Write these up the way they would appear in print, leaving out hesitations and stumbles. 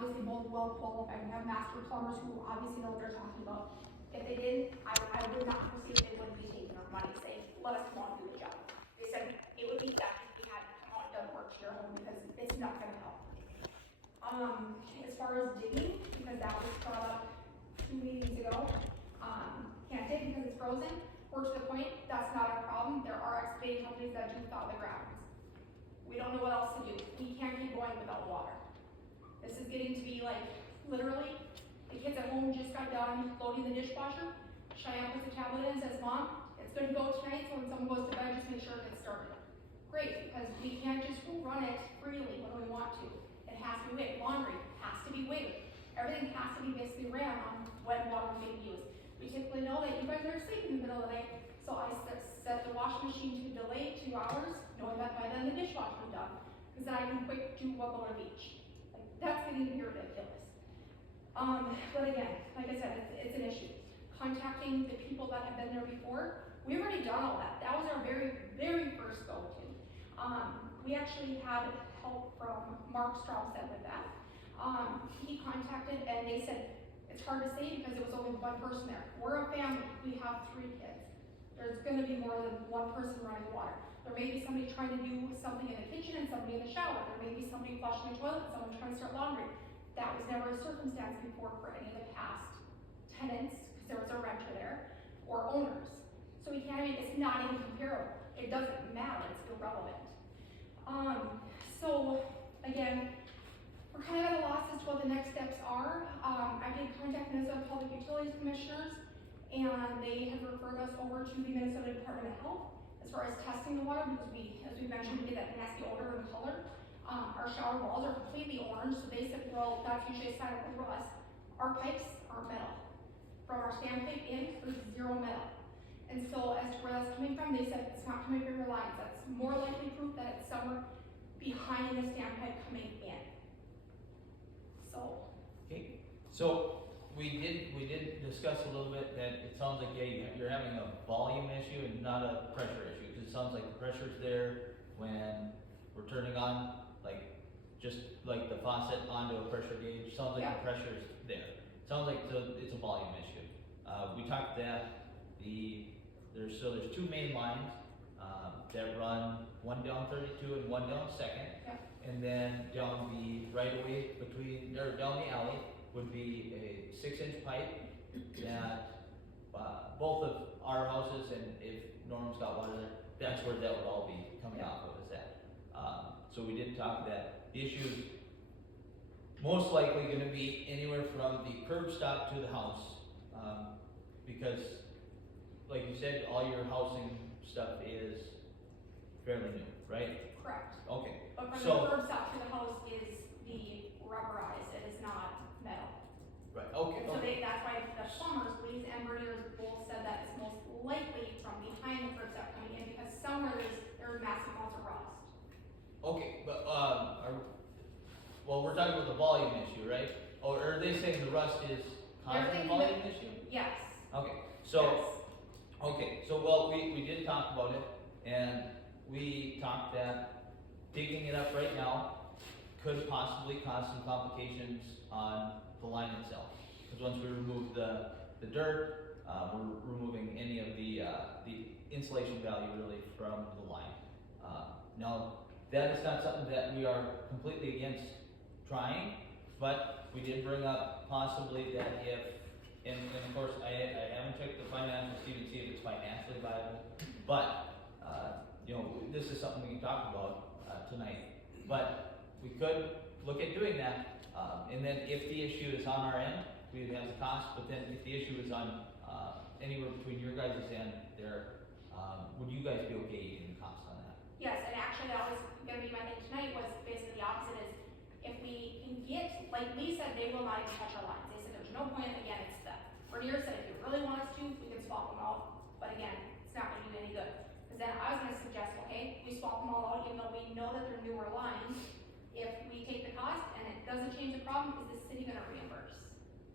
obviously both well qualified, we have master plumbers who obviously know what they're talking about. If they didn't, I would not foresee they wouldn't be taking our money, saying, let us come on and do the job. They said it would be done if we had to come on and done work to your home, because it's not gonna help. As far as digging, because that was brought up 2 meetings ago, can't dig because it's frozen. We're to the point, that's not our problem. There are excavating companies that do thaw the grounds. We don't know what else to do. We can't keep going without water. This is getting to be like, literally, the kids at home just got done loading the dishwasher. Cheyenne puts a tablet in and says, Mom, it's gonna go tonight, so when someone goes to bed, just make sure it gets started. Great, because we can't just run it freely when we want to. It has to be weighed. Laundry has to be weighed. Everything has to be basically ran on when water is being used. We typically know that you guys are asleep in the middle of the night, so I set the washing machine to delay 2 hours, knowing that by then the dishwasher is done, because then I can quick do 1 load of each. Like, that's getting to be ridiculous. But again, like I said, it's an issue. Contacting the people that have been there before, we've already done all that. That was our very, very first go-to. We actually had help from Mark Stromstead with that. He contacted and they said, it's hard to say because it was only 1 person there. We're a family, we have 3 kids. There's gonna be more than 1 person running water. There may be somebody trying to do something in the kitchen and somebody in the shower. There may be somebody flushing the toilet and someone trying to start laundry. That was never a circumstance before for any of the past tenants, because there was a renter there, or owners. So we can't even, it's not even comparable. It doesn't matter, it's irrelevant. So again, we're kind of at a loss as to what the next steps are. I did contact Minnesota Public Utilities Commissioners, and they have referred us over to the Minnesota Department of Health as far as testing the water, because we, as we mentioned, we get that nasty odor and color. Our shower walls are completely orange, so they said, well, that's usually a sign of rust. Our pipes are metal. From our standpipe in, there's 0 metal. And so as to where that's coming from, they said it's not coming from your lines. That's more likely proof that it's somewhere behind the standpipe coming in. So. Okay, so we did discuss a little bit that it sounds like, yeah, you're having a volume issue and not a pressure issue, because it sounds like the pressure's there when we're turning on, like, just like the faucet onto a pressure gauge, sounds like the pressure's there. Sounds like it's a volume issue. We talked that there's 2 main lines that run, one down 32 and one down 2nd. Yep. And then down the right of way between, or down the alley would be a 6-inch pipe that both of our houses, and if Norm's got water there, that's where that would all be coming off of, is that. So we did talk that the issue is most likely going to be anywhere from the curb stop to the house, because like you said, all your housing stuff is fairly new, right? Correct. Okay. But from So, the curb stop to the house is the rubberized, it is not metal. right, okay. So that's why the plumbers, Lee's and Berniers, both said that it's most likely from behind the curb stop coming in, because somewhere there's massive amounts of rust. Okay, but, well, we're talking about the volume issue, right? Or are they saying the rust is causing the volume issue? Yes. Okay, so, okay, so well, we did talk about it, and we talked that digging it up right now could possibly cause some complications on the line itself. Because once we remove the dirt, we're removing any of the insulation value really from the line. Now, that is not something that we are completely against trying, but we did bring up possibly that if, and of course I haven't checked the financials to even see if it's financially viable, but you know, this is something we can talk about tonight. But we could look at doing that, and then if the issue is on our end, we would have the cost, but then if the issue is on anywhere between your guys' end there, would you guys be okay eating the cost on that? Yes, and actually that was gonna be my thing tonight, was basically the opposite, is if we can get, like Lee said, they will not even touch our lines. They said there's no point, again, it's the, Bernier said if you really want us to, we can swap them out, but again, it's not gonna do any good. Because then I was gonna suggest, okay, we swap them all out, even though we know that they're newer lines. If we take the cost and it doesn't change the problem, is the city gonna reimburse?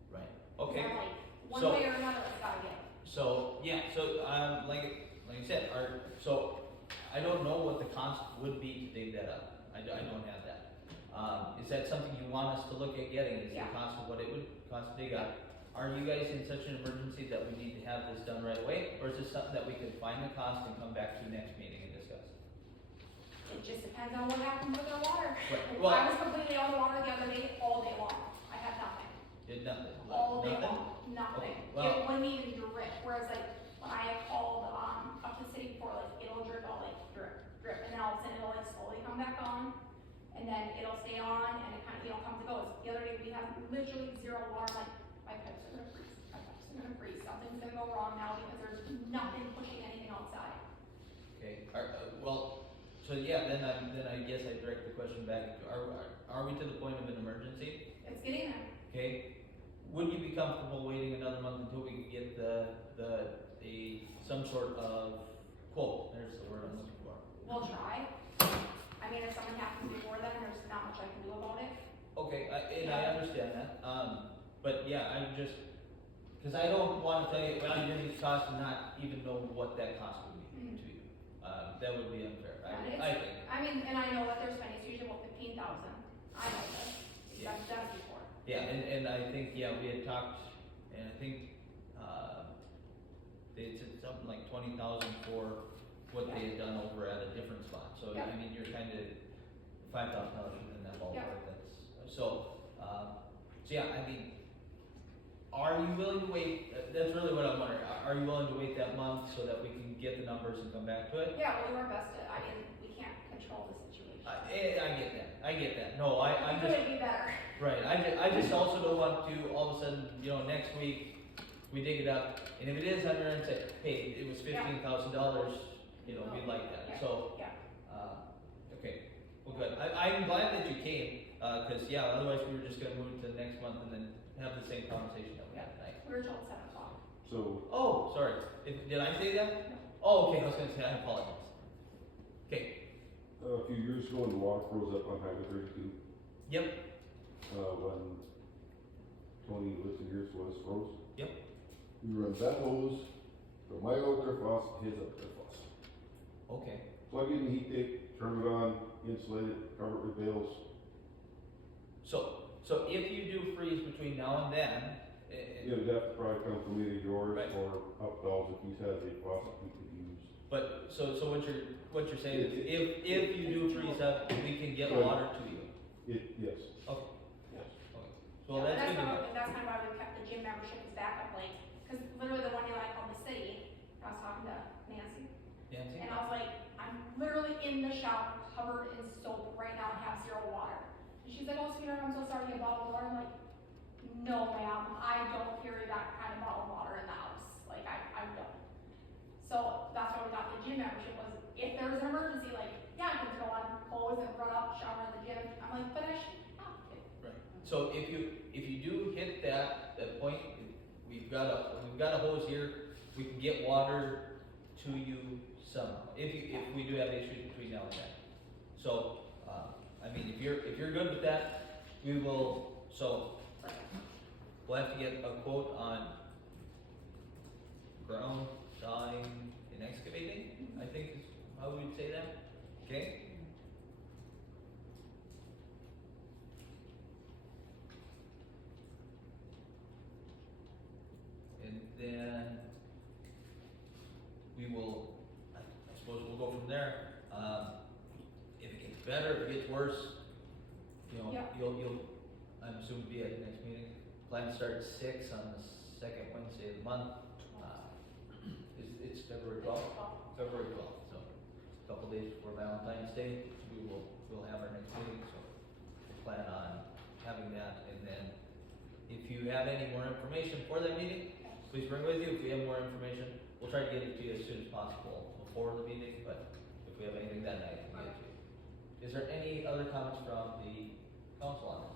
Right, okay. Like, one So- way or another, it's gotta get. So, yeah, so, like you said, so I don't know what the cost would be to dig that up. I don't have that. Is that something you want us to look at getting, is the Yeah. cost of what it would cost to dig up? Are you guys in such an emergency that we need to have this done right away, or is this something that we can find the cost and come back to next meeting and discuss? It just depends on what happens with our water. Right, well- I was completely out of water the other day, all day long. I had nothing. Did nothing? All day Nothing? long, nothing. Okay, well- It wouldn't even drip, whereas like, when I have called, up to the city before, like, it'll drip out, like, drip, and then all of a sudden it'll like slowly come back on, and then it'll stay on, and it kind of, comes and goes. The other day, we have literally zero water, like, my pipes are gonna freeze, something's gonna go wrong now, because there's nothing pushing anything outside. Okay, well, so yeah, then I guess I direct the question back, are we to the point of an emergency? It's getting there. Okay, would you be comfortable waiting another month until we can get some sort of quote, there's the word I'm looking for. We'll try. I mean, if something happens before then, there's not much I can do about it. Okay, I understand that, but yeah, I'm just, cause I don't wanna tell you, well, you're gonna cost and not even know what that cost would be to you. That would be unfair, I think. I mean, and I know what they're spending, it's usually about 15,000. I know this, Yeah. I've done it before. Yeah, and I think, yeah, we had talked, and I think, they had said something like 20,000 for what they had done over at a different spot, so, Yeah. I mean, you're kinda $5,000 within that ballpark, so, yeah, I mean, are you willing to wait, that's really what I'm wondering, are you willing to wait that month so that we can get the numbers and come back to it? Yeah, we'll do our best to, I mean, we can't control the situation. I get that, no, I'm It just. could be better. Right, I just also don't want to, all of a sudden, next week, we dig it up, and if it is under and say, hey, it was $15,000, we'd like that, Yeah. so, Yeah. okay, well, good. I'm glad that you came, cause yeah, otherwise we were just gonna move it to next month and then have the same conversation that we had tonight. We were told 7 o'clock. So, Oh, sorry, did I say that? No. Oh, okay, I was gonna say, I apologize. Okay, a few years ago, when the water froze up on Highway 32, yep, when Tony lived in here, so it froze. Yep. We run that hose from my outdoor faucet to his outdoor faucet. okay, Plug in the heat tape, turn it on, insulate it, cover it with bales. so if you do freeze between now and then, It would have to probably come from either yours Right. or Updal's if he has a faucet we could use. but, so what you're saying is, if you do freeze up, we can get Right. water to you? Yes. Okay, Yes. okay, well, Yeah, that's good to know. and that's kind of why we kept the gym membership as backup, like, cause literally the one year I called the city, I was talking to Nancy, Nancy? and I was like, I'm literally in the shower, covered in soap right now and have 0 water. And she's like, oh, sweetheart, I'm so sorry, you bottled water. I'm like, no, ma'am, I don't carry that kind of bottled water in the house. Like, I don't. So that's why we got the gym membership, was if there was an emergency, like, yeah, I can throw on hose and run up, shower at the gym. I'm like, but I should have to. Right, so if you do hit that point, we've got a hose here, we can get water to you somehow, if we do have issues between now and then. So, I mean, if you're good with that, we will, we'll have to get a quote on ground, sawing, and excavating, I think is how we would say that, okay? And then we will, I suppose we'll go from there. If it gets better, if it gets worse, Yeah. you'll, I'm assuming be at the next meeting. Plan to start at 6 on the second Wednesday of the month. It's February 12th? February 12th, so a couple days before Valentine's Day, we'll have our next meeting, so we'll plan on having that, and then if you have any more information for that meeting, please bring it with you. If we have more information, we'll try to get it to you as soon as possible before the meeting, but if we have anything that night, we'll get it to you. Is there any other comments from the council on this?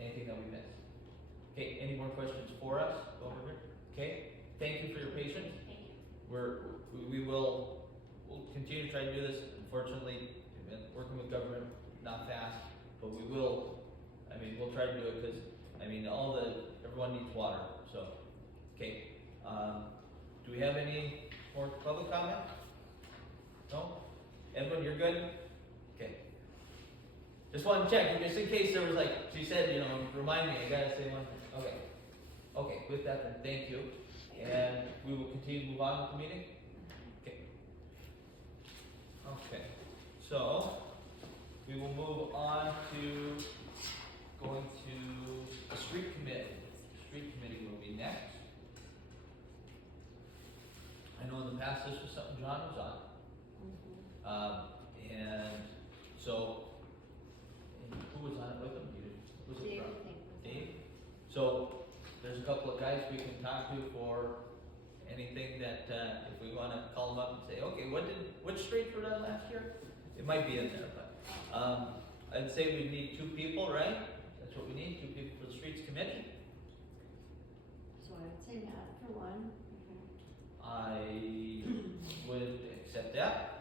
Anything that we missed? Okay, any more questions for us over here? Okay, thank you for your patience. Thank you. We'll continue to try to do this. Unfortunately, we've been working with government, not fast, but we'll try to do it, because, everyone needs water, so, okay. Do we have any more public comment? No? Edwin, you're good? Okay. Just wanted to check, just in case there was like, she said, you know, remind me, I gotta say one thing. Okay. Okay, with that then, thank you. And we will continue to move on with the meeting? Okay. Okay, so we will move on to going to the street committee. Street committee will be next. I know in the past this was something John was on. And so, and who was on it with him? Was it Dave, Rob? I think, was Dave? So, there's a couple of guys we can talk to for anything that, if we wanna call them up and say, okay, which streets were done last year? It might be in there, but, I'd say we need 2 people, right? That's what we need, 2 people for the streets committee. So I would say Matt for one. I would accept that.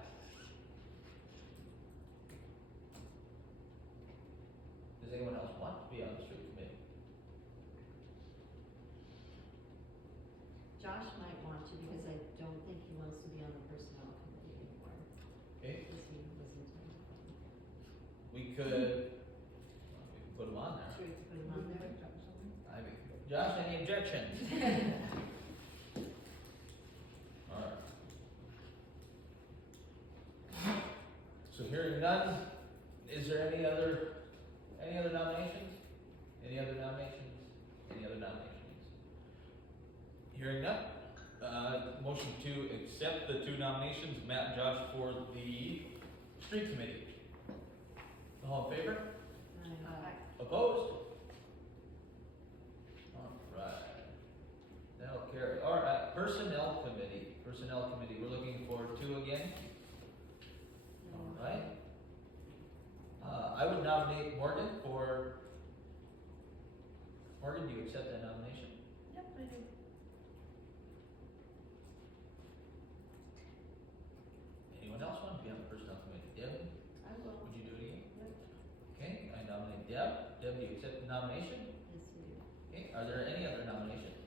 Does anyone else want to be on the street committee? Josh might want to because I don't think he wants to be on the personnel committee anymore. Okay, Because he wasn't. we could put him on there. Sure, to put him on there. I mean, Josh, any objections? Alright. So hearing none, is there any other nominations? Any other nominations? Any other nominations? Hearing none, motion to accept the 2 nominations, Matt and Josh, for the street committee. All in favor? Opposed? Alright. That'll carry. Alright, personnel committee, we're looking for 2 again. Alright. I would nominate Morgan for, Morgan, do you accept that nomination? Yep, I do. Anyone else want to be on the personnel committee? Deb, I will. would you do it again? Yep. Okay, I nominate Deb. Deb, do you accept the nomination? Yes, I do. Okay, are there any other nominations?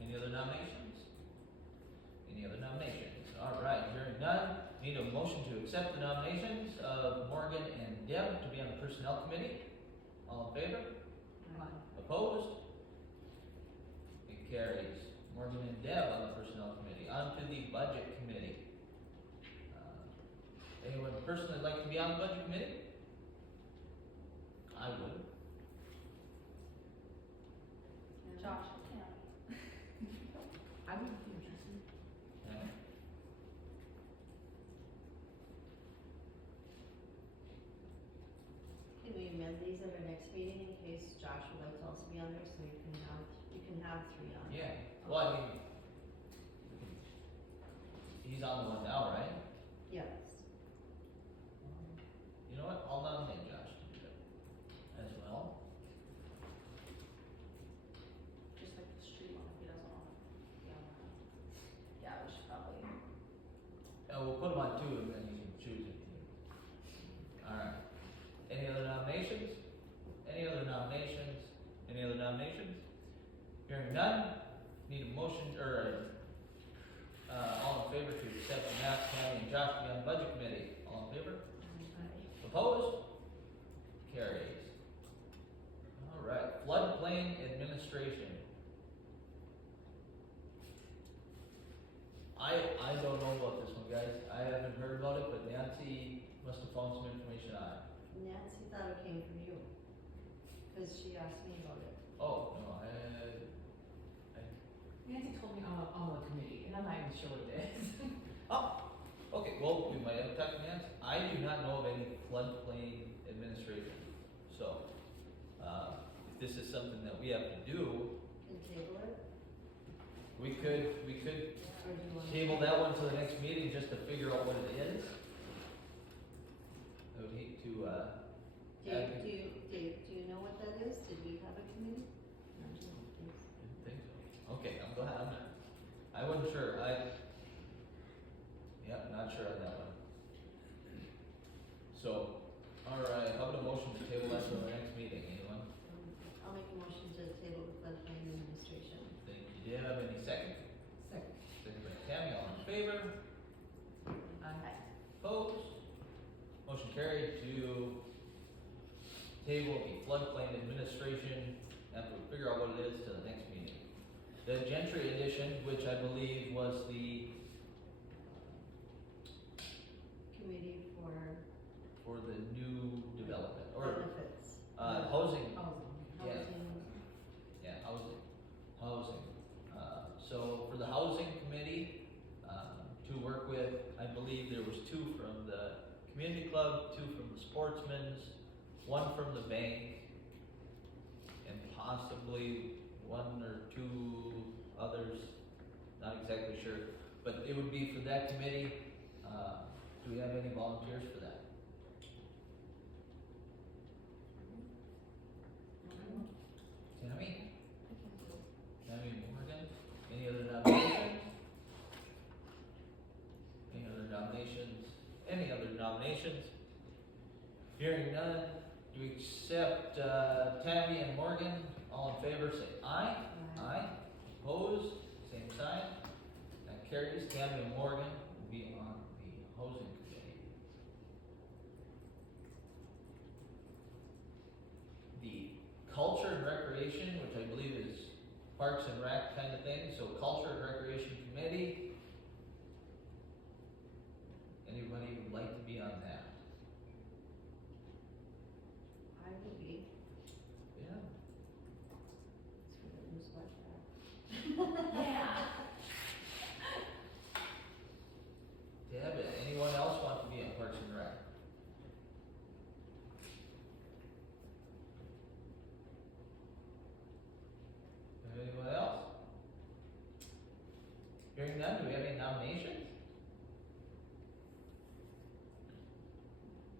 Any other nominations? Any other nominations? Alright, hearing none, need a motion to accept the nominations of Morgan and Deb to be on the personnel committee. All in favor? Opposed? It carries. Morgan and Deb on the personnel committee. On to the budget committee. Anyone personally like to be on the budget committee? I would. Josh, yeah. I would be interested. Yeah. Can we amend these at our next meeting in case Josh would like to also be on there, so you can have 3 on? Yeah, well, I mean, he's on the one now, right? Yes. You know what, I'll nominate Josh to do that as well. Just like the street one, if he doesn't want. Yeah, we should probably. We'll put him on 2 and then you can choose it. Alright. Any other nominations? Any other nominations? Any other nominations? Hearing none, need a motion, or, all in favor to accept Matt, Tammy, and Josh to be on the budget committee? All in favor? Opposed? Carries. Alright, floodplain administration. I don't know about this one, guys. I haven't heard about it, but Nancy must have found some information on it. Nancy thought it came from you, because she asked me about it. Oh, no, Nancy told me on the committee, and I'm not even sure what it is. oh, okay, well, we might have to talk to Nancy. I do not know of any floodplain administration. So, if this is something that we have to do, Can table it, we could or do you want? table that one to the next meeting just to figure out what it is. I would hate to, Dave, do you know what that is? Did we have a committee? No, I don't think so. didn't think so. Okay, I'm glad, I wasn't sure, not sure on that one. So, alright, how about a motion to table that to the next meeting, anyone? I'll make a motion to table the floodplain administration. Thank you, do you have any second? Second. Second by Tammy, all in favor? Aye. Opposed? Motion carried to table the floodplain administration after we figure out what it is to the next meeting. The Gentry edition, which I believe was the, Committee for for the new development, or, benefits. housing, Housing. Yeah. Housing. yeah, housing. So for the housing committee, to work with, I believe there was 2 from the community club, 2 from the sportsman's, 1 from the bank, and possibly 1 or 2 others, not exactly sure. But it would be for that committee. Do we have any volunteers for that? Tammy? Tammy Morgan? Any other nominations? Any other nominations? Any other nominations? Hearing none, do we accept Tammy and Morgan? All in favor, say aye. Aye. Opposed? Same sign. That carries. Tammy and Morgan will be on the housing committee. The culture and recreation, which I believe is Parks and Rec kind of thing, so culture and recreation committee. Anybody would like to be on that? I will be. Yeah. It's for the new sweatshirt. Yeah. Deb, anyone else want to be on Parks and Rec? Anyone else? Hearing none, do we have any nominations?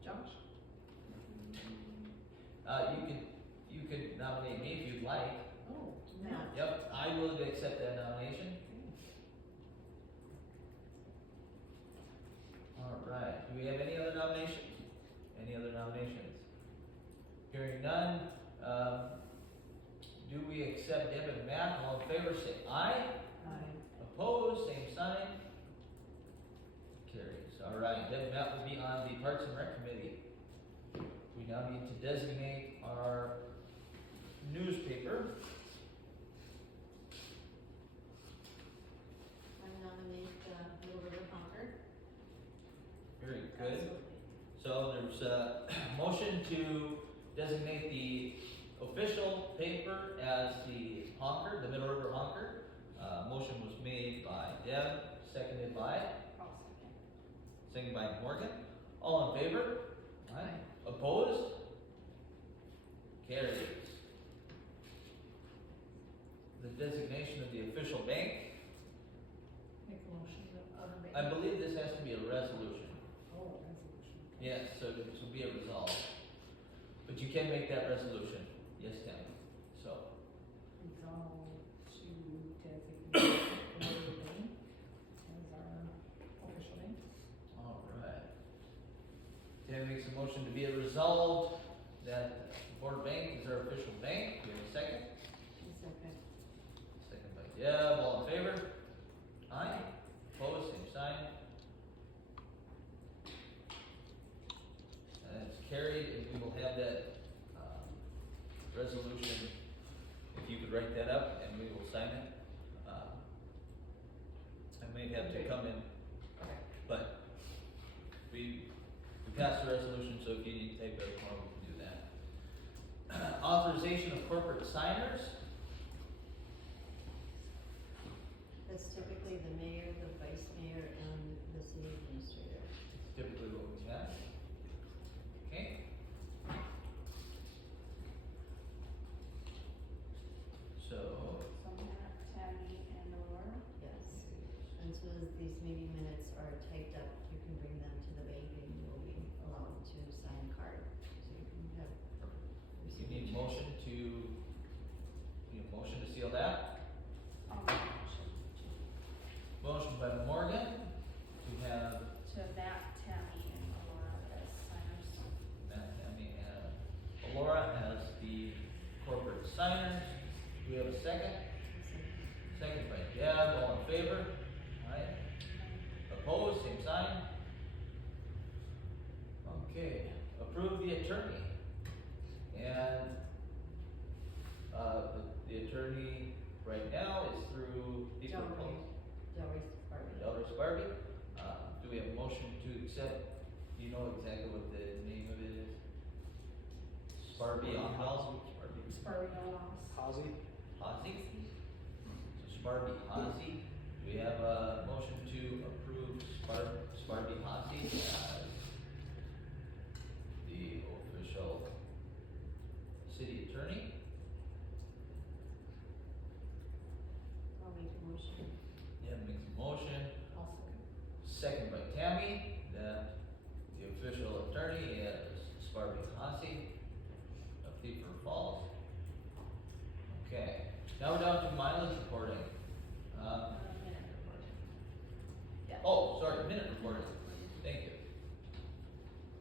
Josh? You could nominate me if you'd like. Oh, Matt. Yep, I will accept that nomination. All right, do we have any other nominations? Any other nominations? Hearing none, do we accept Deb and Matt? All in favor, say aye. Opposed, same sign. Carries. All right, Deb and Matt will be on the Parks and Rec Committee. We now need to designate our newspaper. I nominate, Little River Concord. Very good. So there's a motion to designate the official paper as the Honker, the Middle River Honker. Motion was made by Deb, seconded by? Seconded by Morgan. All in favor? Aye. Opposed? Carries. The designation of the official bank. Make a motion to, I believe this has to be a resolution. Oh, resolution. Yes, so this will be a resolve. But you can make that resolution. Yes, Tammy. So, Resolve to designate Middle Bank as our official bank. all right. Tammy makes a motion to be a resolve that Board Bank is our official bank. Do we have a second? Second. Second by Deb. All in favor? Aye. Opposed, same sign. And it's carried, and we will have that, resolution. If you could write that up, and we will sign it. I may have to come in, Okay. but we passed the resolution, so if you need to take that tomorrow, we can do that. Authorization of corporate signers. That's typically the mayor, the vice mayor, and the city administrator. It's typically what we have. Okay. So, So Matt, Tammy, and Laura. Yes. And so as these meeting minutes are typed up, you can bring them to the bank and you will be allowed to sign a card. So you can have. you need motion to, seal that? Motion by Morgan, to have To Matt, Tammy, and Laura as signers. Matt, Tammy, and Laura as the corporate signers. Do we have a second? Second by Deb, all in favor? Aye. Opposed, same sign. Okay, approve the attorney. And And, the attorney right now is through Equal Employees. Delrace Department. Delrace Barbie. Do we have a motion to accept? Do you know exactly what the name of it is? Sparby on house? Spurring on us. Hazy? Hazy? So Sparby Hazy. Do we have a motion to approve Sparby Hazy as the official city attorney? I'll make a motion. Yeah, makes a motion. Also, Second by Tammy, that the official attorney is Sparby Hazy of Thief Falls. Okay, now we're down to mileage reporting. Minute reporting. Oh, sorry, minute reporting. Thank you.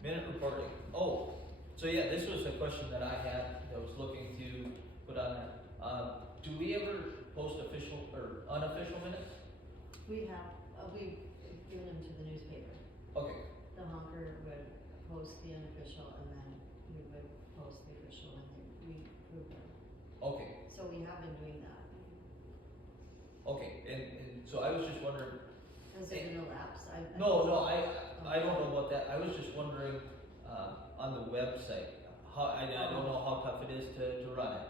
Minute reporting. Oh, so yeah, this was a question that I had that I was looking to put on there. Do we ever post official or unofficial minutes? We have, we've given them to the newspaper. Okay, The honker would post the unofficial and then we would post the official and then we approve them. okay, So we have been doing that. okay, and so I was just wondering, Has there been a lapse? no, I don't know about that, I was just wondering, on the website, how, I don't know how tough it is to run it.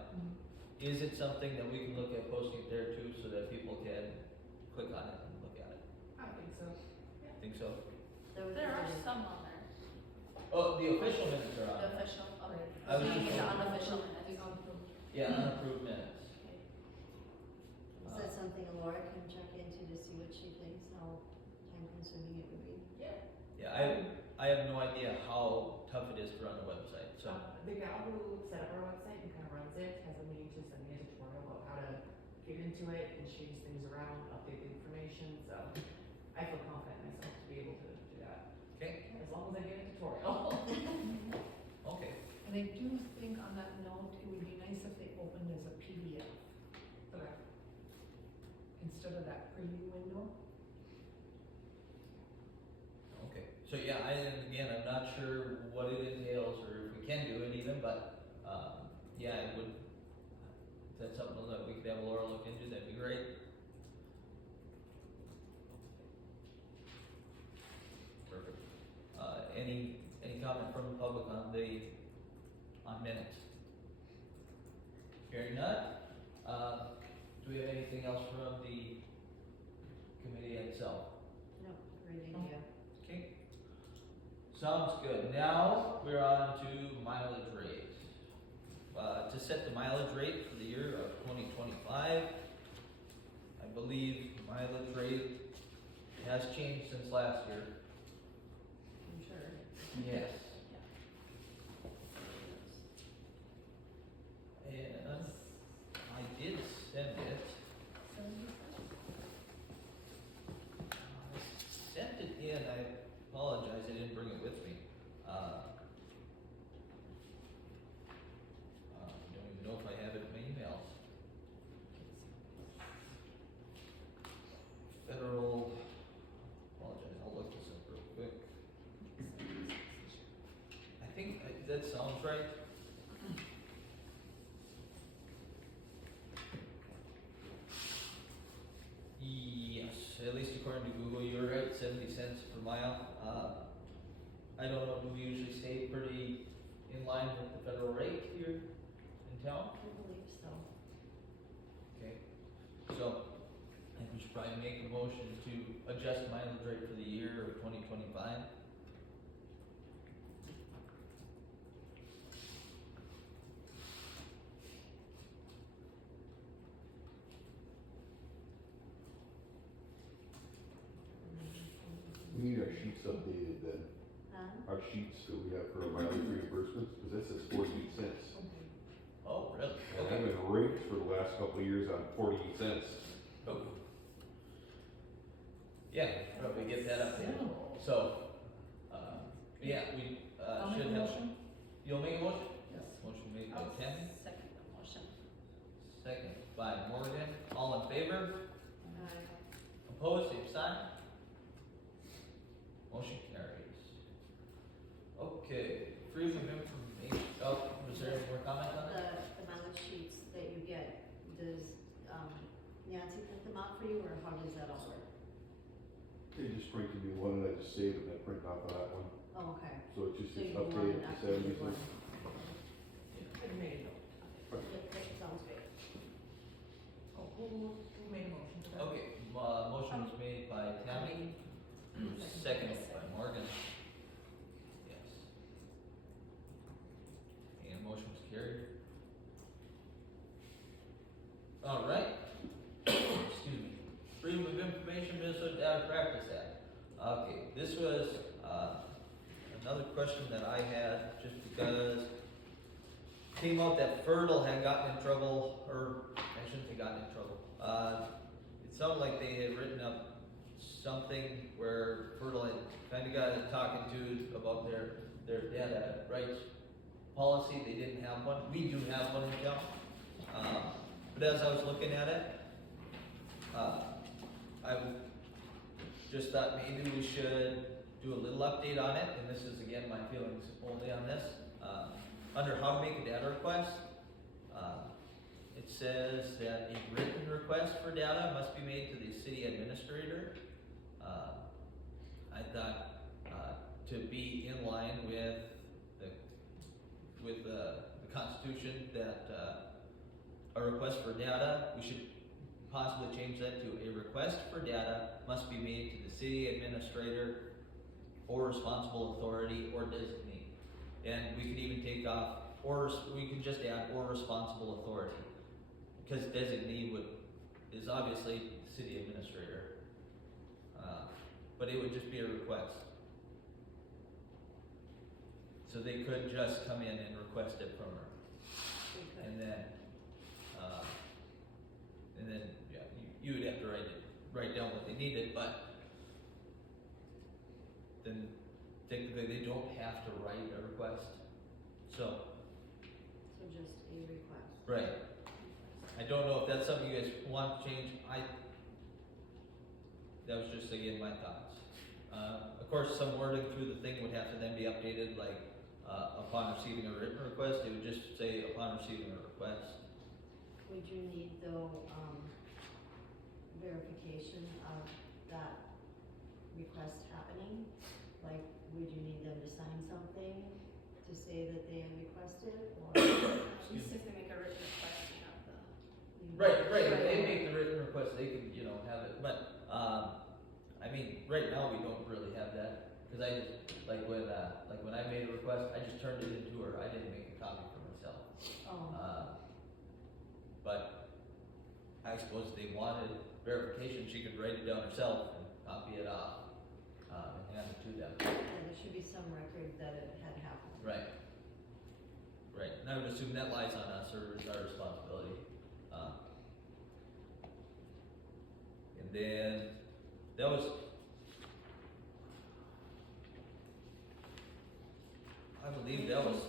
Is it something that we can look at posting it there too, so that people can click on it and look at it? I think so. Think so? There are some on there, Oh, the official minutes are on. the official, okay. I was So you just need the wondering. unofficial The minutes. unapproved. Yeah, unapproved minutes. Is that something Laura can check into to see what she thinks, how time consuming it would be? Yeah, I have no idea how tough it is to run a website, so. The gal who set up our website and kind of runs it has a meeting to send me a tutorial about how to get into it and change things around, update the information, so I feel confident in myself to be able to do that, Okay, as long as I get a tutorial. okay. And I do think on that note, it would be nice if they opened as a PDF Okay. instead of that preview window. Okay, so yeah, again, I'm not sure what it entails or if we can do it even, but, yeah, it would, if that's something that we could have Laura look into, that'd be great. Perfect. Any comment from the public on minutes? Hearing none, do we have anything else from the committee itself? No, great idea. Okay. Sounds good. Now, we're on to mileage rate. To set the mileage rate for the year of 2025, I believe mileage rate has changed since last year. I'm sure. Yes. And I did send it. I sent it in, I apologize, I didn't bring it with me. Don't even know if I have it in my emails. Federal, apologize, I'll look this up real quick. I think that sounds right. Yes, at least according to Google, you're right, 70 cents per mile. I don't know, do we usually stay pretty in line with the federal rate here in town? I believe so. Okay, so I think we should probably make a motion to adjust mileage rate for the year of 2025. We need our sheets updated then, our sheets that we have for our mileage reimbursements, cause that says 48 cents. Oh, really? And I've been raked for the last couple of years on 48 cents. Oh. Yeah, probably get that up there. Minimal. So, yeah, we, I'll make should a have. motion. You'll make a motion? Yes. Motion made by I'll Tammy, second the motion. second by Morgan, all in favor? Aye. Opposed, same sign. Motion carries. Okay, freedom of information, oh, was there any more comments? does, Nancy print them out for you, or how does that all work? They just print a new one and I just save it and I print off of that one. Oh, okay. So it just So gets you want updated an to updated seventies. one? I made a note. That sounds great. Oh, who made a motion for that? Okay, motion was made by Tammy, second by Morgan. Yes. And motion was carried. All right. Excuse me. Freedom of Information Minnesota Data Practice Act. Okay, this was, another question that I had, just because it came out that Fertile had gotten in trouble, or I shouldn't say gotten in trouble. It sounded like they had written up something where Fertile had kinda got talking to about their data rights policy. They didn't have one. We do have one in town. But as I was looking at it, I just thought maybe we should do a little update on it, and this is again my feelings only on this. Under how to make a data request, it says that a written request for data must be made to the city administrator. I thought, to be in line with the Constitution, that, a request for data, we should possibly change that to a request for data must be made to the city administrator or responsible authority or designee. And we could even take off, or we could just add or responsible authority. Because designee is obviously the city administrator. But it would just be a request. So they could just come in and request it from her. Okay. And then, yeah, you would have to write down what they needed, but then technically they don't have to write a request. So, So just a request. right. I don't know if that's something you guys want to change. That was just again my thoughts. Of course, some wording through the thing would have to then be updated, like, upon receiving a written request, it would just say upon receiving a request. Would you need though, verification of that request happening? Like, would you need them to sign something to say that they had requested, or? Since they make a written request, you have the. Right, if they make the written request, they can, have it, but, I mean, right now, we don't really have that, cause I just, like when I made a request, I just turned it into her, I didn't make a copy for myself. Oh, But I suppose if they wanted verification, she could write it down herself and copy it off, and hand it to them. yeah, there should be some record that it had happened. Right. Right, and I would assume that lies on us, or is our responsibility. And then, that was, I believe that was,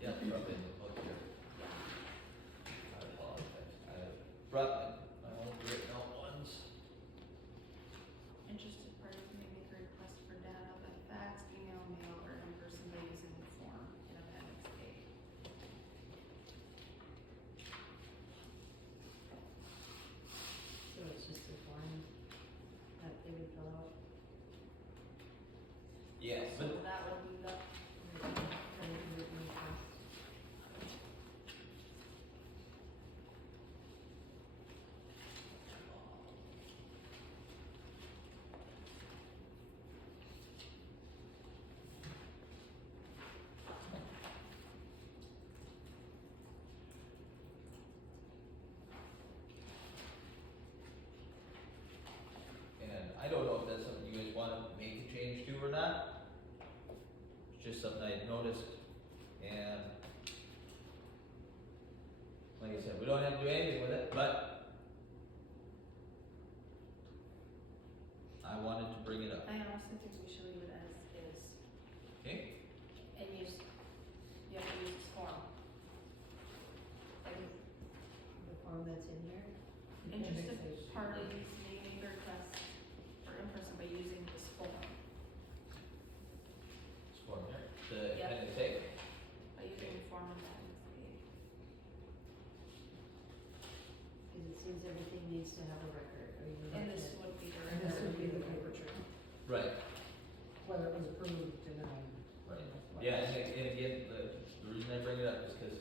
yeah, probably in the book here. I apologize, I brought my own written out ones. Interested parties may make a request for data by fax, email, mail, or in person by using the form in appendix A. So it's just a form that they would fill out. Yes, So but, that would be the, Written request. and I don't know if that's something you guys wanna make a change to or not. It's just something I had noticed, and like I said, we don't have to do anything with it, but I wanted to bring it up, I honestly think we should leave it as is okay? and use, you have to use this form. Like, The form that's in here. interested parties may make a request for in-person by using this form, This form here, the Yep. appendix A. by using the form in appendix A. seems everything needs to have a record, or you And have this to- would be the. And this would be the paper trail, Right, whether it was approved, denied. right. Yeah, and again, the reason I bring it up is because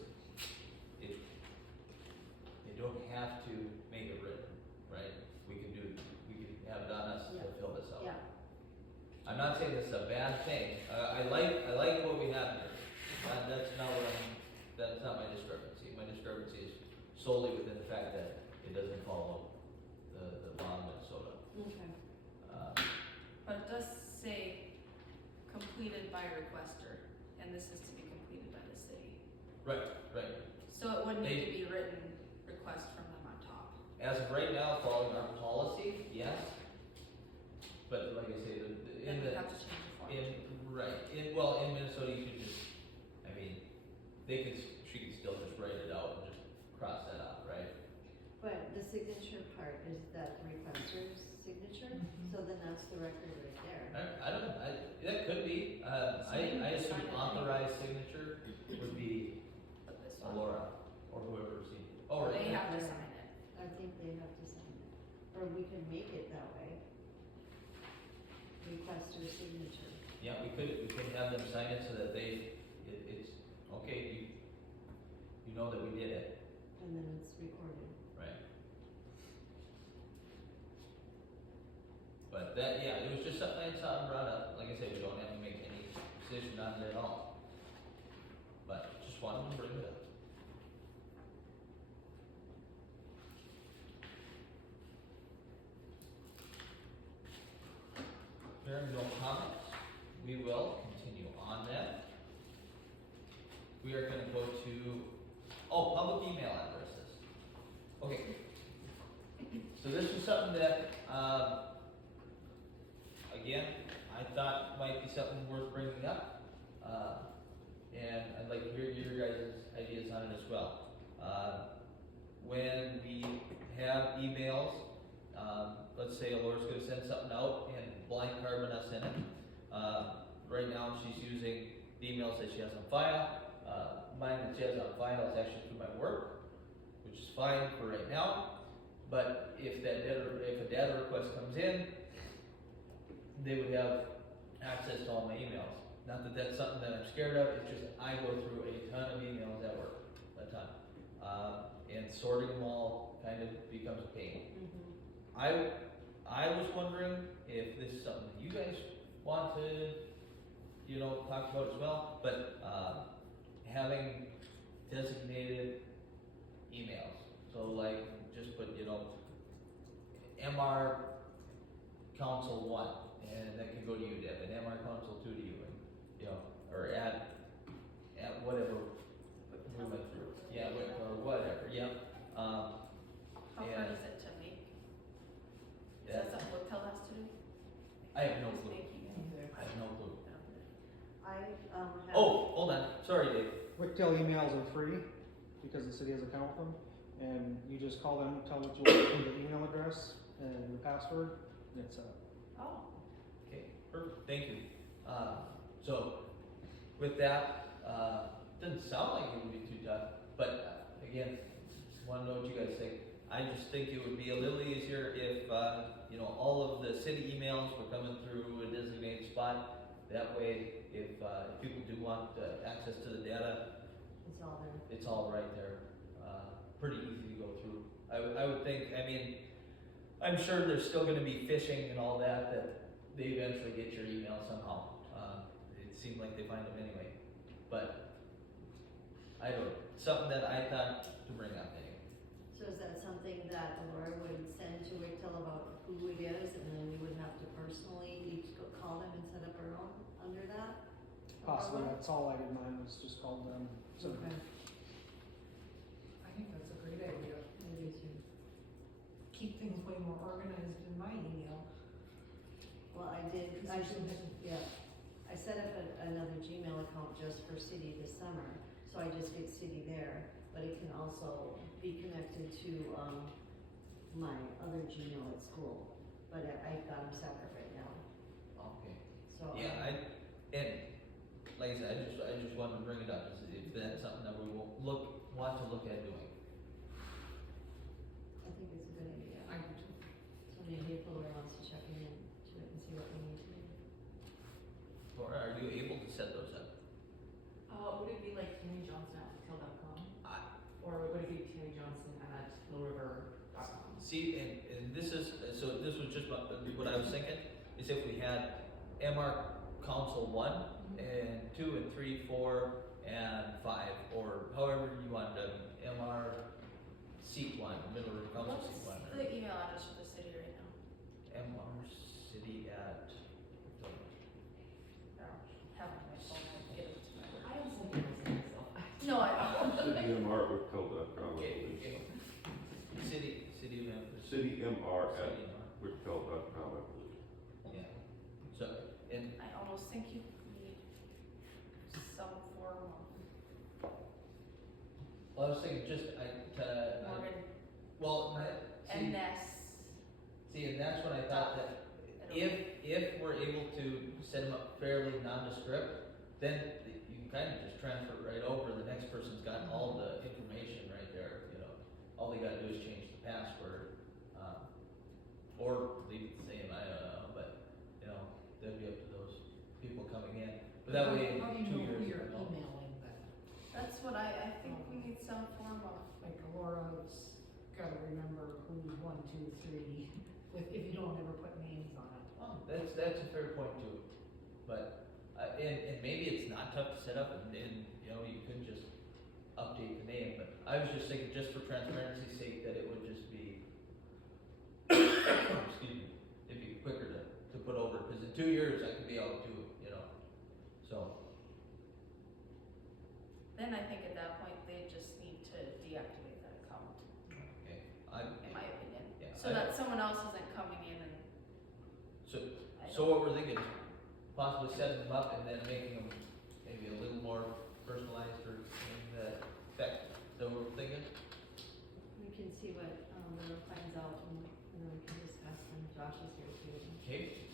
they don't have to make it written, right? We can have it on us to Yeah. fill this out. Yeah, I'm not saying this is a bad thing, I like what we have here. That's not my discrepancy. My discrepancy is solely within the fact that it doesn't follow the law of Minnesota. okay. But it does say completed by requester, and this is to be completed by the city. Right. So it would need to be written request from them on top. As of right now, following our policy, yes. But like I say, Then we have to change the form. in Minnesota, you could just, I mean, she could still just write it out and just cross that out, right? But the signature part, is that the requester's signature? Mhm. So then that's the record right there. I don't know, that could be, So they need I to assume sign it authorized signature would be But this one, Laura, or whoever received. Oh, they right. have to sign it. I think they have to sign it, or we can make it that way. Requester's signature. Yeah, we could have them sign it so that it's, okay, you know that we did it, And then it's recorded. right? But that, yeah, it was just something I saw brought up, like I said, we don't have to make any decision on it at all. But just wanted to bring it up. There are no comments, we will continue on then. We are gonna go to, public email addresses. Okay. So this is something that, again, I thought might be something worth bringing up. And I'd like to hear your guys' ideas on it as well. When we have emails, let's say Laura's gonna send something out and blank carbon us in it. Right now, she's using the emails that she has on file. Mine that she has on file is actually through my work, which is fine for right now. But if a data request comes in, they would have access to all my emails. Not that that's something that I'm scared of, it's just I go through a ton of emails at work, a ton. And sorting them all kind of becomes a pain. Mm-hmm. I was wondering if this is something that you guys want to, talk about as well, but, having designated emails. So like, just put, MR Council 1, and that can go to you, Deb, and MR Council 2 to you, and, or at whatever we went through. Yeah, or whatever, yeah. How hard And- is it to make? Is Yeah. that something Whitetail has to do? I have no Just clue. making it? I have no clue. I, have. Oh, hold on, sorry, Dave. Wicktail emails are free because the city has an account with them, and you just call them, tell them what you want, your email address and your password, and it's set up. Oh, Okay, perfect, thank you. So, with that, doesn't sound like it would be too tough, but again, wanna know what you guys think. I just think it would be a little easier if, all of the city emails were coming through a designated spot. That way, if people do want access to the data, It's all there. it's all right there. Pretty easy to go through. I would think, I'm sure there's still gonna be phishing and all that they eventually get your email somehow. It seemed like they find them anyway, but I don't know, something that I thought to bring up anyway. So is that something that Laura would send to Wicktail about who it is, and then we would have to personally each go call them and set up our own under that? Possibly, that's all I did, mine was just called them, so. Okay, I think that's a great idea. maybe too. Keep things way more organized in my email. Well, I did, I should, yeah, I set up another Gmail account just for city this summer, so I just get city there, but it can also be connected to, my other Gmail at school, but I've got them separate right now, Okay. so. Yeah, and like I said, I just wanted to bring it up, if that's something that we want to look at doing. I think it's See, and this is, so this was just what I was thinking, is if we had MR Council 1 and 2 and 3, 4 and 5, or however you want to, MR seat 1, middle of council What's seat 1. the email address for the city right now? MRCity at, I don't have it on my phone, I'll get it to my work. I have some emails myself. No, I don't. CityMR@wicktel.com, I okay, believe. okay. City of Memphis. CityMR at City MR. wicktel.com, I believe. Yeah, so, and, I almost think you need some form well, I was thinking just, of Morgan, well, see, NS. see, and that's what I thought that if we're able to set them up fairly nondescript, then you can kind of just transfer it right over, the next person's got all the information right there, you know. All they gotta do is change the password, or leave it the same, I don't know, but, you know, that'd be up to those people coming in. But that way, How do in you 2 know years, who you're they'll know. emailing then? That's what I think we need some form of. Like Laura's gotta remember who's 1, 2, 3, if you don't ever put names on it. Oh, that's a fair point too, but, and maybe it's not tough to set up, and, you know, you could just update the name, but I was just thinking, just for transparency's sake, that it would just be, excuse me, it'd be quicker to put over, because in 2 years, I could be out too, you know, so, Then I think at that point, they just need to deactivate that account, okay, in my opinion. yeah, So that someone else isn't coming in and. so what we're thinking, is possibly setting them up and then making them maybe a little more personalized or in the effect, that what we're thinking? We can see what, Laura finds out and then we can discuss and Josh is here too.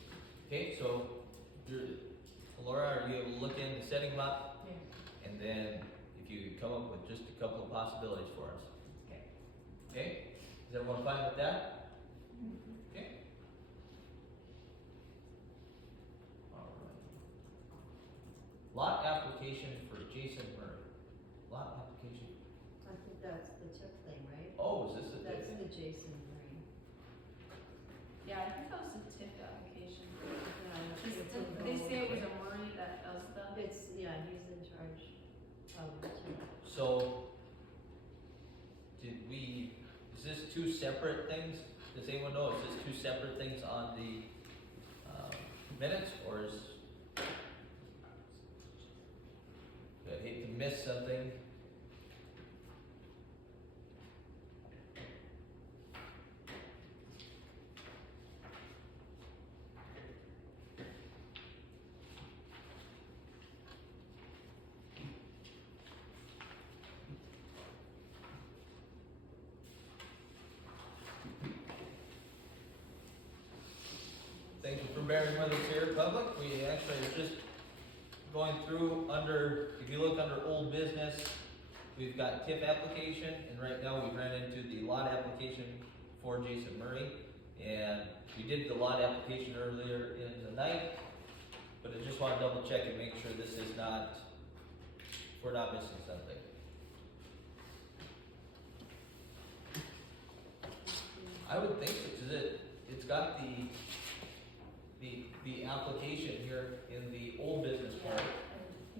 Okay, so, Laura, are you able to look into setting them up? Yeah. And then, if you could come up with just a couple of possibilities for us. Okay. Okay, is everyone fine with that? Okay. Alright. Lot application for Jason Murray. Lot application, I think that's the tip thing, right? oh, is this the That's thing? the Jason Green. Yeah, I think that was a TIF application. Yeah, it's Did a they go. say it was a Murray that does the? It's, yeah, he's in charge of the tip. So, is this 2 separate things? Does anyone know, is this 2 separate things on the, minutes, or is? I'd hate to miss something. Thank you for bearing with us here, public. We actually are just going through under, if you look under old business, we've got TIF application, and right now we ran into the lot application for Jason Murray. And we did the lot application earlier in the night, but I just want to double check and make sure this is not, we're not missing something. I would think so, because it's got the application here in the old business part.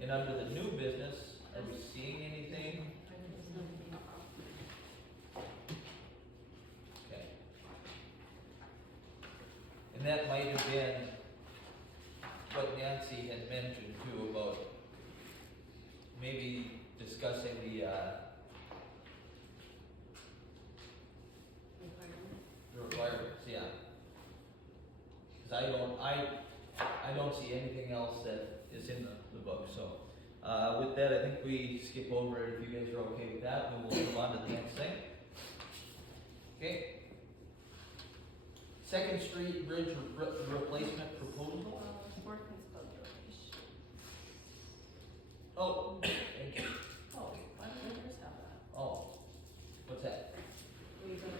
And under the new business, are we seeing anything? Okay. And that might have been what Nancy had mentioned too about maybe discussing the requirements, yeah. Cause I don't see anything else that is in the book, so. With that, I think we skip over it, if you guys are okay with that, and we'll move on to the next thing. Okay. Second Street Bridge replacement proposal. Sportsman's Club donation. Oh, thank you. Oh, why do we just have that? Oh, what's that? We got a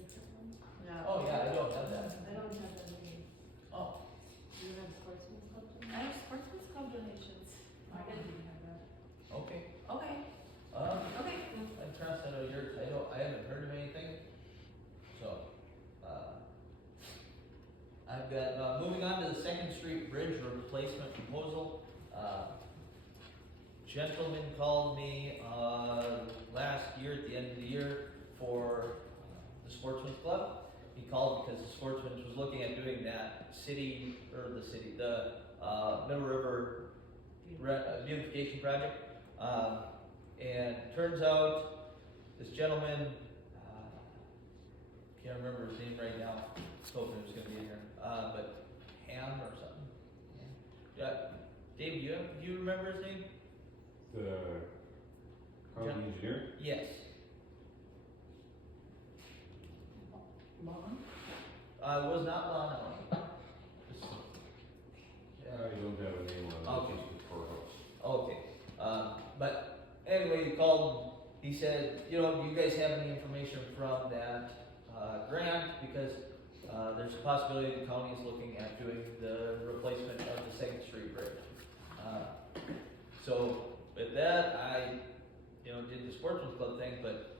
different one? No. Oh, yeah, I don't have that. I don't have that name. Oh, Do you have Sportsman's Club? I have Sportsman's Club donations. I didn't have that. okay. Okay, Um, okay. I trust that yours, I haven't heard of anything, so. gentleman called me, last year, at the end of the year, for the Sportsman's Club. He called because the Sportsman's was looking at doing that the Middle River beautification project. And turns out, this gentleman, can't remember his name right now, I was hoping he was gonna be in here, but Ham or something. Yeah. Dave, do you remember his name? The county engineer? Yes. Lon? It was not Lon Allen. I don't have a name on it, Okay. it's just the courthouse. Okay, but anyway, he called, he said, do you guys have any information from that, grant? Because, there's a possibility the county is looking at doing the replacement of the Second Street Bridge. So, with that, I, did the Sportsman's Club thing, but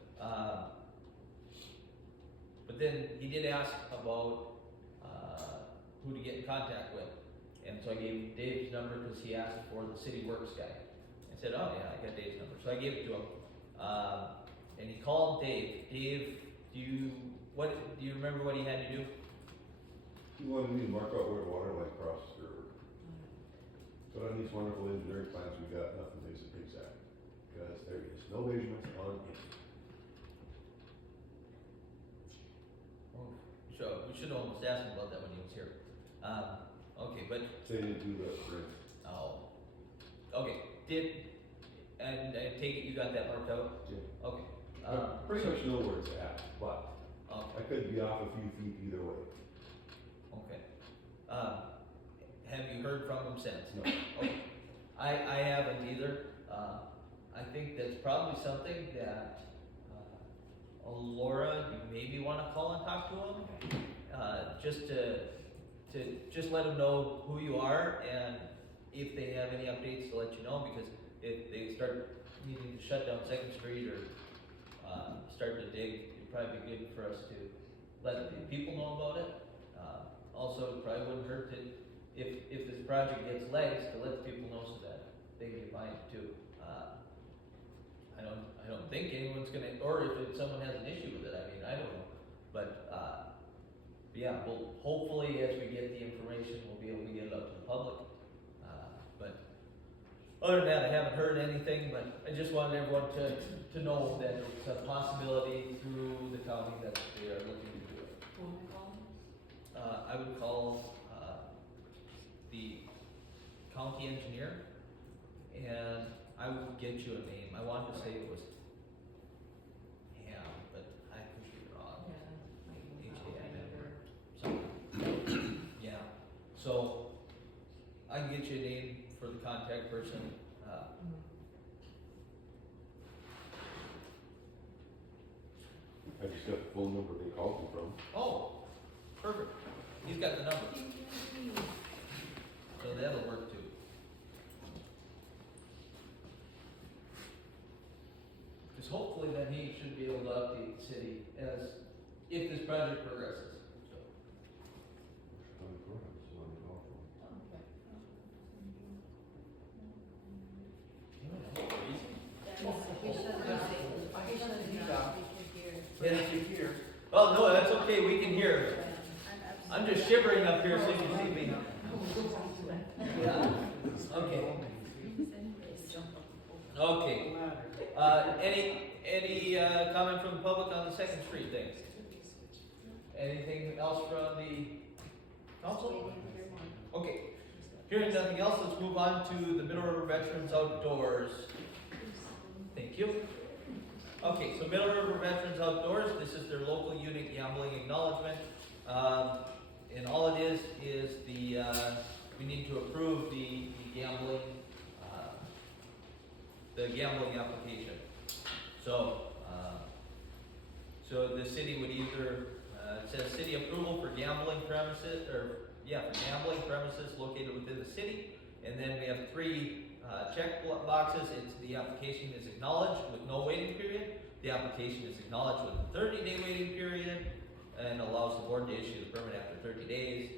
then he did ask about, who to get in contact with. And so I gave him Dave's number because he asked for the city works guy. I said, oh yeah, I got Dave's number. So I gave it to him. And he called Dave. Dave, do you remember what he had to do? He wanted me to mark out where the water line crosses the river. But on these wonderful engineering plans we got, nothing makes it exact. Because there is no measurements on it. So we should almost ask him about that when he was here. Okay, but, They didn't do that for it. oh, okay, and I take it you got that marked out? Yeah. Okay. Pretty much know where it's at, but Okay, I could be off a few feet either way. okay. Have you heard from him since? No. Okay. I haven't either. I think that's probably something that, Laura, you maybe wanna call and talk to him? Just to let them know who you are, and if they have any updates to let you know, because if they start needing to shut down Second Street or, start to dig, it'd probably be good for us to let the people know about it. Also, it probably wouldn't hurt to, if this project gets legs, to let the people know so that they can get behind it too. I don't think anyone's gonna, or if someone has an issue with it, I mean, I don't know. But, yeah, well, hopefully as we get the information, we'll be able to get it out to the public. But other than that, I haven't heard anything, but I just wanted everyone to know that it's a possibility through the county that they are looking to do it. Who am I calling? I would call, the county engineer, and I would get you a name. I wanted to say it was Ham, but I could be wrong. Something. Yeah, so I can get you a name for the contact person. I just got the phone number they called me from. Oh, perfect. He's got the number. So that'll work too. Because hopefully then he should be able to update the city as, if this project progresses. So, County courthouse is on the golf course. Oh, no, that's okay, we can hear. I'm just shivering up here so you can see me. Yeah, okay. Okay. Any comment from the public on the Second Street thing? Anything else from the council? Okay, hearing nothing else, let's move on to the Middle River Veterans Outdoors. Thank you. Okay, so Middle River Veterans Outdoors, this is their local unit gambling acknowledgement. And all it is the, we need to approve the gambling application. So, so the city would either, it says city approval for gambling premises, for gambling premises located within the city. And then we have three check boxes. It's the application is acknowledged with no waiting period. The application is acknowledged with a 30-day waiting period and allows the board to issue the permit after 30 days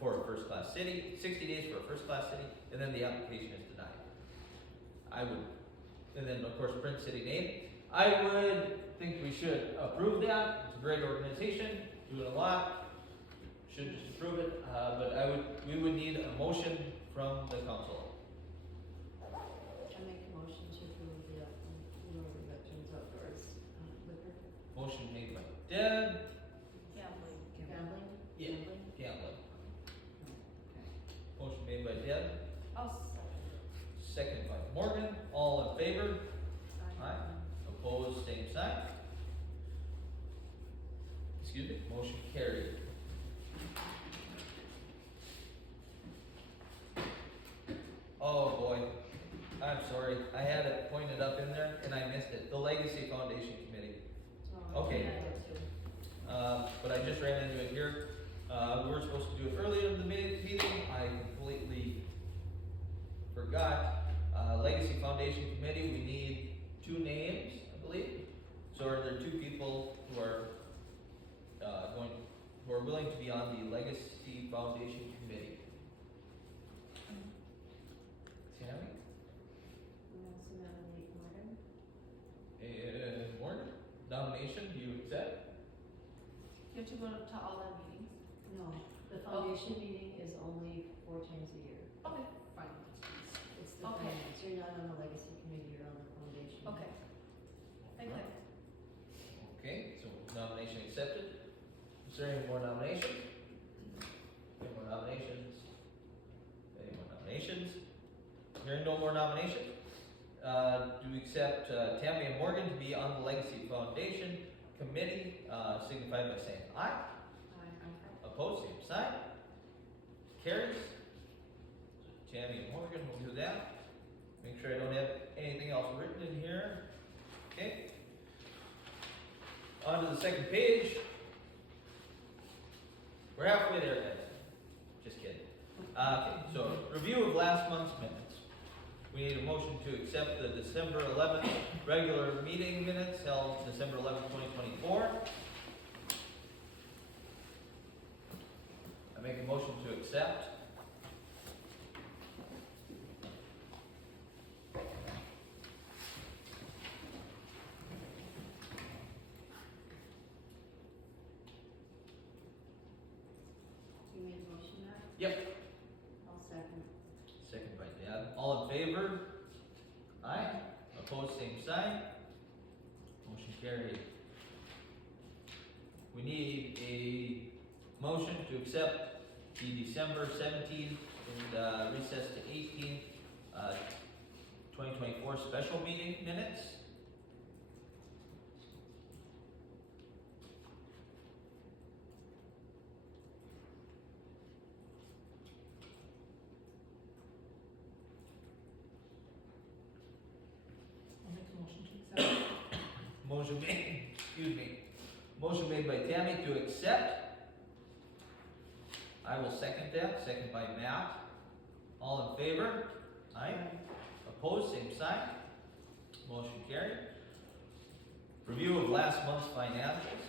for a first-class city, 60 days for a first-class city, and then the application is denied. I would, and then of course print city name. I would think we should approve that. It's a great organization, doing a lot. Should just approve it, but we would need a motion from the council. I make a motion to approve the, Northern Veterans Outdoors, liquor, Motion made by Deb, Gambling. gambling? Yeah. Gambling? Gamblin. Motion made by Deb, I'll second by Morgan. All in favor? Aye. Opposed, same sign. Excuse me, motion carried. Oh boy, I'm sorry, I had it pointed up in there and I missed it, the Legacy Foundation Committee. Okay. But I just ran into it here, we were supposed to do it earlier in the meeting, I completely forgot. Legacy Foundation Committee, we need 2 names, I believe. So are there 2 people who are, who are willing to be on the Legacy Foundation Committee? Tammy? We also nominate Morgan. And Morgan, nomination, do you accept? You have to go to all our meetings. No, the foundation meeting is only 4 times a year. Okay. It's the Okay. finance, you're not on the legacy committee, you're on the foundation. Okay. Thank you. Okay, so nomination accepted. Is there any more nominations? Any more nominations? Any more nominations? Hearing no more nominations, do we accept Tammy and Morgan to be on the Legacy Foundation Committee, signify by saying aye. Opposed, same sign. Carries. Tammy and Morgan will do that. Make sure I don't have anything else written in here. Okay. On to the second page. We're halfway there, guys. Just kidding. Okay, so review of last month's minutes. We need a motion to accept the December 11th regular meeting minutes held December 11th, 2024. I make a motion to accept. You made a motion, Matt? Yep. I'll second. Second by Deb. All in favor? Aye. Opposed, same sign. Motion carried. We need a motion to accept the December 17th and recess to 18th, 2024 special meeting minutes. I'll make a motion to accept. Motion made, excuse me. Motion made by Tammy to accept. I will second that, second by Matt. All in favor? Aye. Opposed, same sign. Motion carried. Review of last month's financials.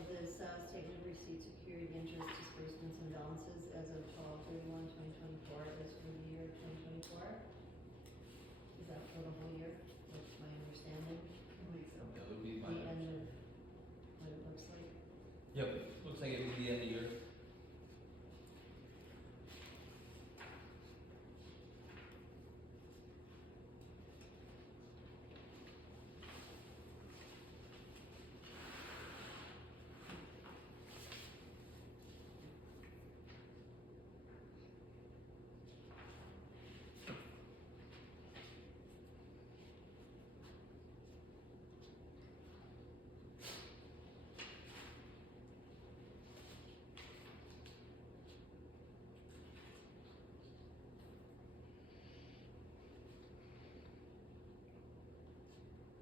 so this, statement of receipts, security, interest, disbursements, and balances as of 12/31/2024 is for the year twenty twenty-four? Is that for the whole year, that's my understanding, I believe so. That would be the my, end of what it looks like? yep, looks like it would be the end of the year.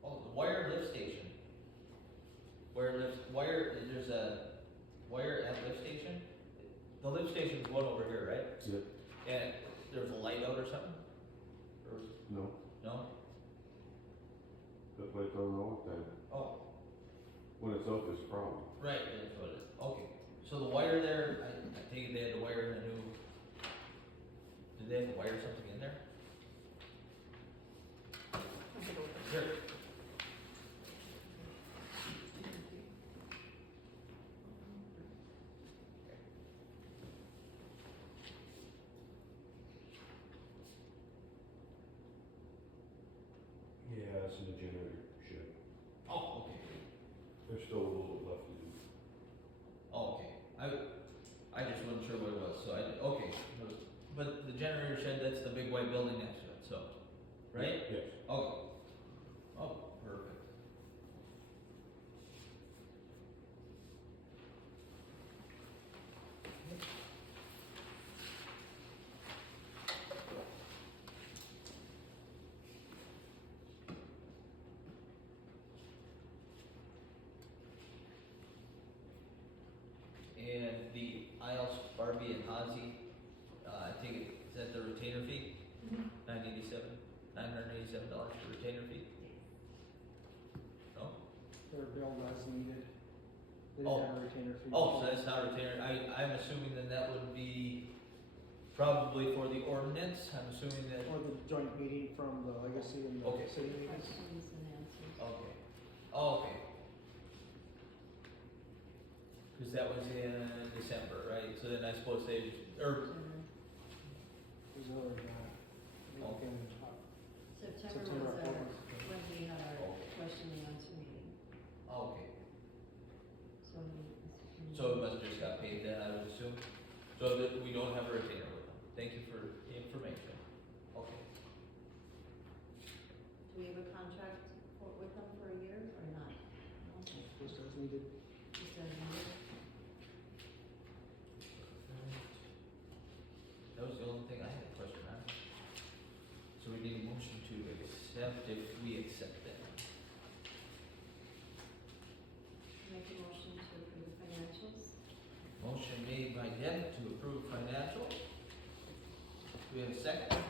Oh, the wire lift station. There's a wire at lift station. The lift station's one over here, right? Yep. And there's a light out or something? Or, No, no? that light's on all the time. Oh, When it's out, there's a problem. right, that's what it is. Okay. So the wire there, I take it they had to wire in a new, did they have to wire something in there? I'll take a look. Sure. Yeah, it's in the generator shed. Oh, okay. There's still a little bit left to do. Oh, okay. I just wasn't sure what it was, so okay. But the generator shed, that's the big white building next to it, so, right? Yes. Okay. Oh, perfect. And the Isles, Barbie and Hazy, I take it, is that the retainer fee? $987 for retainer fee? No? They're billed as needed. They Oh. didn't have a retainer fee. Oh, so that's not retainer, I'm assuming then that would be probably for the ordinance, I'm assuming that, Or the joint meeting from the legacy and the Okay. city meetings. Questions and answers. okay. Oh, okay. Cause that was in December, right, so then I suppose they, or, It was earlier than that. Oh. Like in, September September, was our, October. when we had our Okay. question and answer meeting, oh, okay. so we. So it must just got paid then, I would assume, so that we don't have a retainer with them, thank you for the information, okay. Do we have a contract with them for a year or not? No, just as needed. just a year? That was the only thing I had a question on. So we need a motion to accept if we accept them. Make a motion to approve the financials? Motion made by Deb to approve financial. Do we have a second?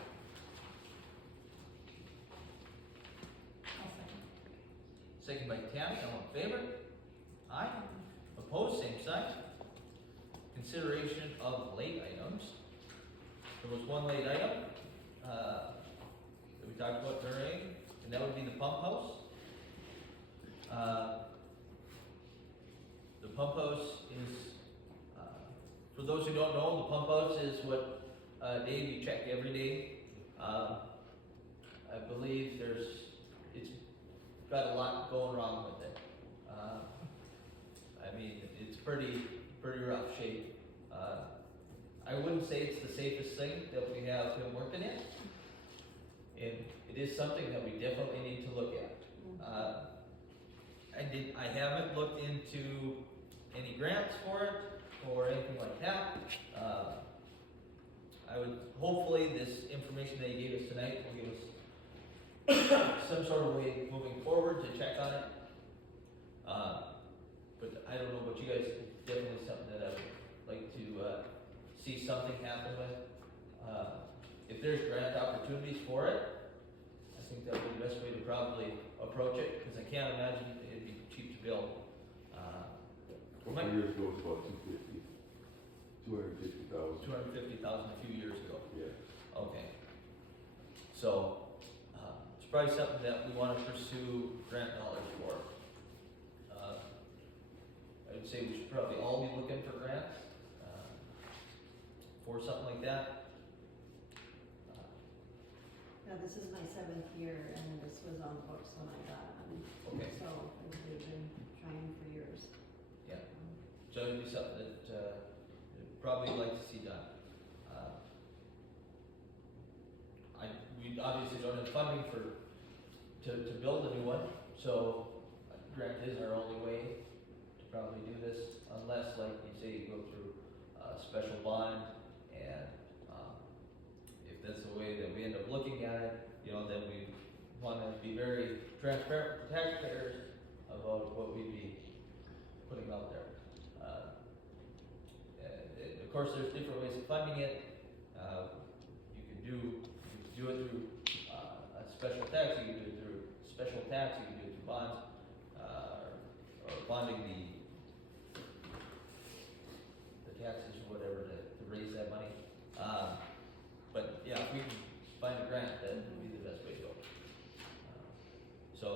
I'll second. Second by Tammy, all in favor? Aye. Opposed, same sign. Consideration of late items. There was one late item, that we talked about during, and that would be the pump house. The pump house is, for those who don't know, the pump house is what, Dave, you check every day. I believe it's got a lot going wrong with it. I mean, it's pretty rough shape. I wouldn't say it's the safest thing that we have him working in. And it is something that we definitely need to look at. I haven't looked into any grants for it or anything like that. I would, hopefully this information that you gave us tonight will give us some sort of way moving forward to check on it. But I don't know about you guys, it's definitely something that I would like to, see something happen with. If there's grant opportunities for it, I think that would be the best way to probably approach it, because I can't imagine it'd be cheap to build. A few years ago, it was about 250,000. 250,000. 250,000 a few years ago. Yeah. Okay. So, it's probably something that we wanna pursue grant dollars for. I would say we should probably all be looking for grants, for something like that. Now, this is my 7th year, and this was on the books when I got on. Okay. So, they've been trying for years. Yeah. So it'd be something that, I'd probably like to see done. We obviously don't have funding to build a new one, so grant is our only way to probably do this, unless, like you say, you go through a special bond, and, if that's the way that we end up looking at it, you know, then we wanna be very transparent with taxpayers about what we'd be putting out there. Of course, there's different ways of funding it. You can do it through a special tax, you can do it through special tax, you can do it through bonds, or bonding the taxes or whatever to raise that money. But yeah, if we can find a grant, that would be the best way to go. So,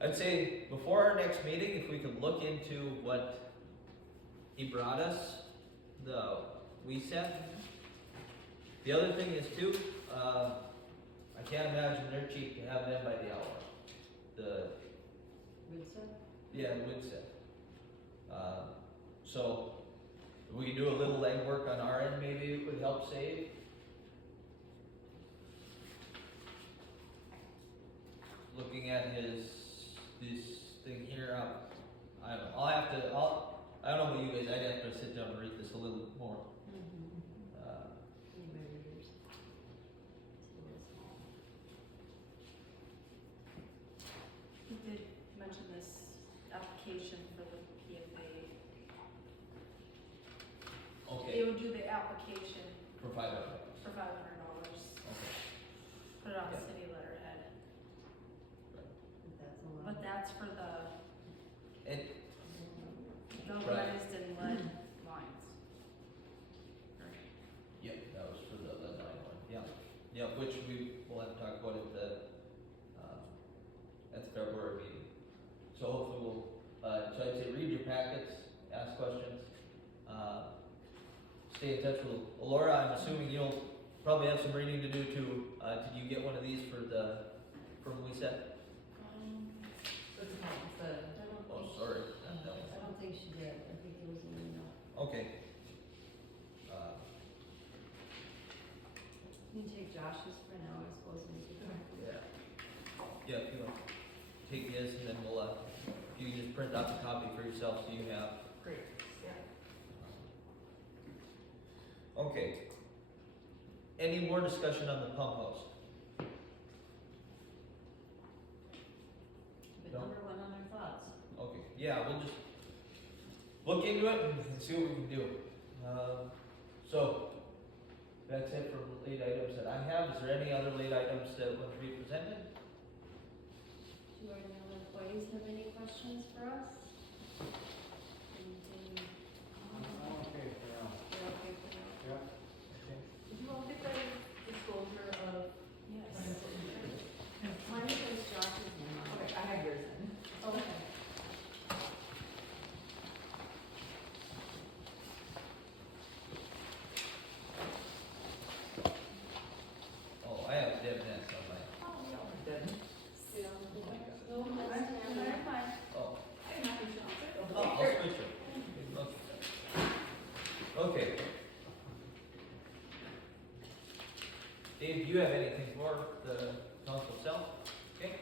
I'd say before our next meeting, if we could look into what he brought us, the WESET. The other thing is too, I can't imagine they're cheap to have them by the hour. Yeah, the WESET. So, if we could do a little legwork on our end, maybe it would help save. Looking at this thing here, I don't know, I don't know about you guys, I'd have to sit down and read this a little more. He did mention this application for the PFA. Okay, They would do the application for $500. for $500. Okay. Put it on Yeah. city letterhead. That's a lot. But that's for the And galvanized and lead lines. yeah, that was for the lead line one. Yeah, which we will have to talk about at the February meeting. So hopefully we'll, so I'd say read your packets, ask questions, stay in touch with Laura. I'm assuming you'll probably have some reading to do too. Did you get one of these from WESET? What's it called? It's the, Oh, sorry. I don't think she did, I think it was an email. Okay. You can take Josh's for now, I suppose, and take it. Yeah, if you want to take this, and then we'll, you can just print out the copy for yourself, so you have. great, yeah. Okay. Any more discussion on the pump house? But No. number one on our thoughts. Okay, yeah, we'll just look into it and see what we can do. So, that's it for late items that I have. Is there any other late items that want to be presented? Do our new employees have any questions for us? Anything? Okay, yeah. They're okay for now? Yeah. Did you all get the disclosure of? Yes. Mine says Josh's name on it. Okay, I have yours then. Oh, okay. Oh, I have Deb Ness on my, Oh, we all did. oh, oh, I'll switch it. Okay. Dave, do you have anything for the council itself? Okay.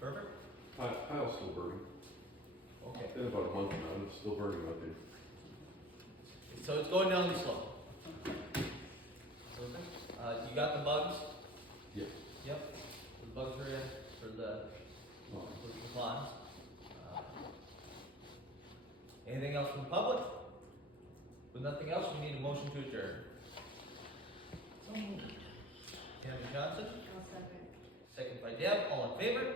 Perfect. Pile's still burning. Okay. Been about a month now, and it's still burning out there. So it's going down the slope. You got the bugs? Yeah. Yep. The bugs are in for the ponds. Anything else from the public? With nothing else, we need a motion to adjourn. Tammy Johnson, I'll second. second by Deb, all in favor?